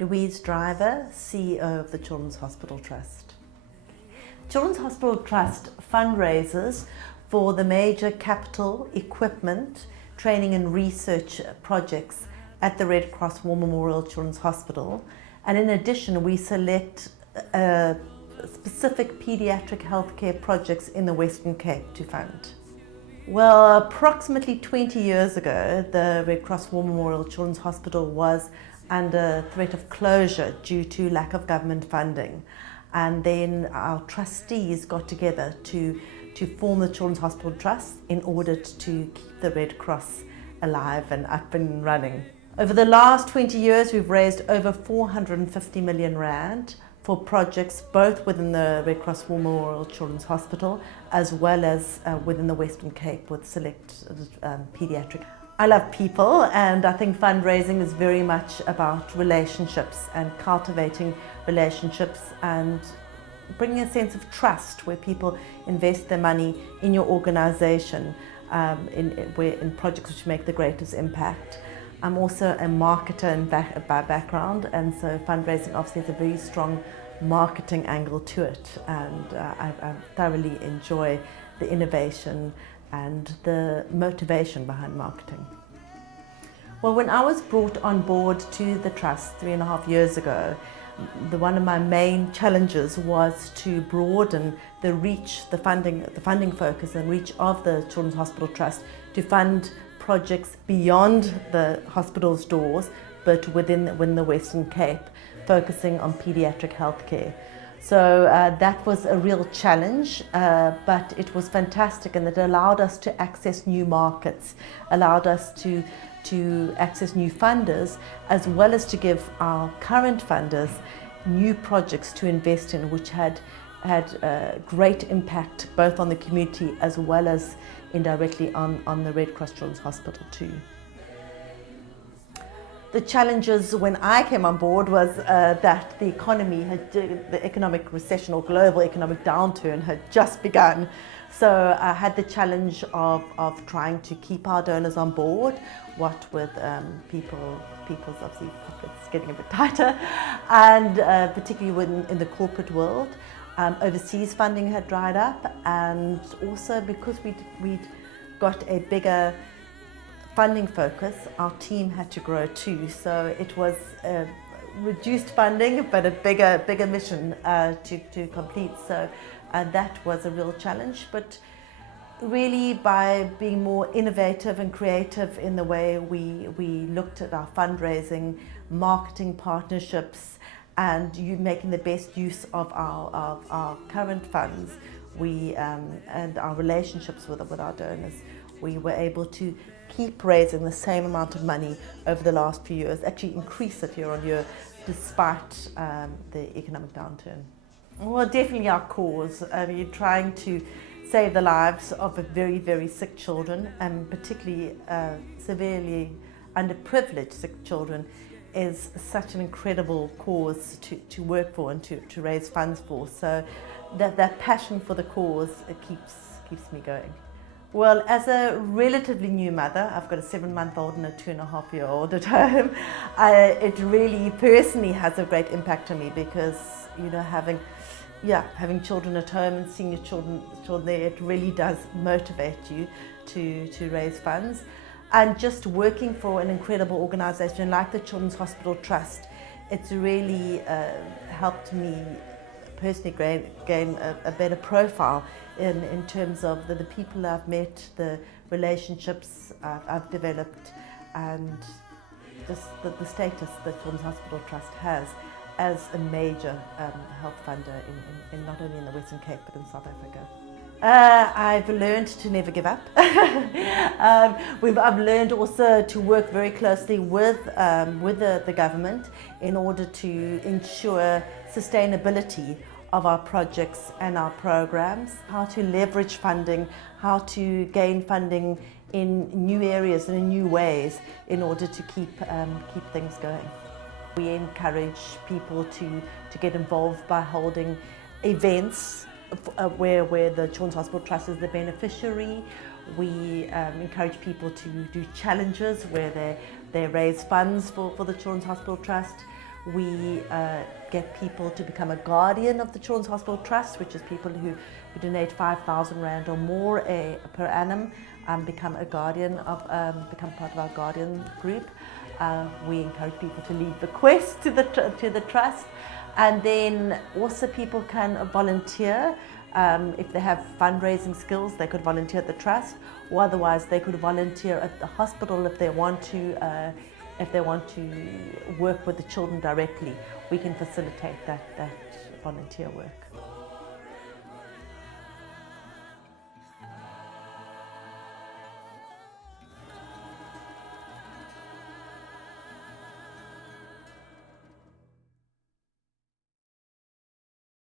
Louise Driver, CEO of the Children's Hospital Trust. Children's Hospital Trust fundraises for the major capital, equipment, training and research projects at the Red Cross War Memorial Children's Hospital, and in addition we select specific paediatric healthcare projects in the Western Cape to fund. Well, approximately 20 years ago, the Red Cross War Memorial Children's Hospital was under threat of closure due to lack of government funding. And then our trustees got together to form the Children's Hospital Trust in order to keep the Red Cross alive and up and running. Over the last 20 years, we've raised over 450 million rand for projects both within the Red Cross War Memorial Children's Hospital as well as within the Western Cape with select paediatric. I love people, and I think fundraising is very much about relationships and cultivating relationships and bringing a sense of trust where people invest their money in your organisation in projects which make the greatest impact. I'm also a marketer by background, and so fundraising obviously has a very strong marketing angle to it, and I thoroughly enjoy the innovation and the motivation behind marketing. Well, when I was brought on board to the Trust 3.5 years ago, one of my main challenges was to broaden the reach, the funding focus and reach of the Children's Hospital Trust to fund projects beyond the hospital's doors, but within the Western Cape, focusing on paediatric healthcare. So that was a real challenge, but it was fantastic, and it allowed us to access new markets, allowed us to access new funders, as well as to give our current funders new projects to invest in, which had great impact both on the community as well as indirectly on the Red Cross Children's Hospital too. The challenges when I came on board was that the economy the economic recession or global economic downturn had just begun. So I had the challenge of trying to keep our donors on board, what with people's obviously pockets getting a bit tighter, and particularly in the corporate world. Overseas funding had dried up, and also because we'd got a bigger funding focus, our team had to grow too. So it was reduced funding, but a bigger mission to complete. So that was a real challenge. But really, by being more innovative and creative in the way we looked at our fundraising, marketing partnerships, and making the best use of our current funds, and our relationships with our donors, we were able to keep raising the same amount of money over the last few years, actually increase it year on year despite the economic downturn. Well, definitely our cause. Trying to save the lives of very, very sick children, and particularly severely underprivileged sick children, is such an incredible cause to work for and to raise funds for. So that passion for the cause, it keeps me going. Well, as a relatively new mother, I've got a 7-month-old and a 2.5-year-old at home. It really personally has a great impact on me because, having children at home and seeing your children there, it really does motivate you to raise funds. And just working for an incredible organisation like the Children's Hospital Trust, it's really helped me personally gain a better profile in terms of the people I've met, the relationships I've developed, and just the status that Children's Hospital Trust has as a major health funder in not only in the Western Cape but in South Africa. I've learned to never give up. I've learned also to work very closely with the government in order to ensure sustainability of our projects and our programs, how to leverage funding, how to gain funding in new areas and in new ways in order to keep things going. We encourage people to get involved by holding events where the Children's Hospital Trust is the beneficiary. We encourage people to do challenges where they raise funds for the Children's Hospital Trust. We get people to become a guardian of the Children's Hospital Trust, which is people who donate 5,000 Rand or more per annum, become a guardian of, become part of our guardian group. We encourage people to leave bequests to the trust, and then also people can volunteer. If they have fundraising skills, they could volunteer at the trust, or otherwise they could volunteer at the hospital if they want to. If they want to work with the children directly, we can facilitate that volunteer work.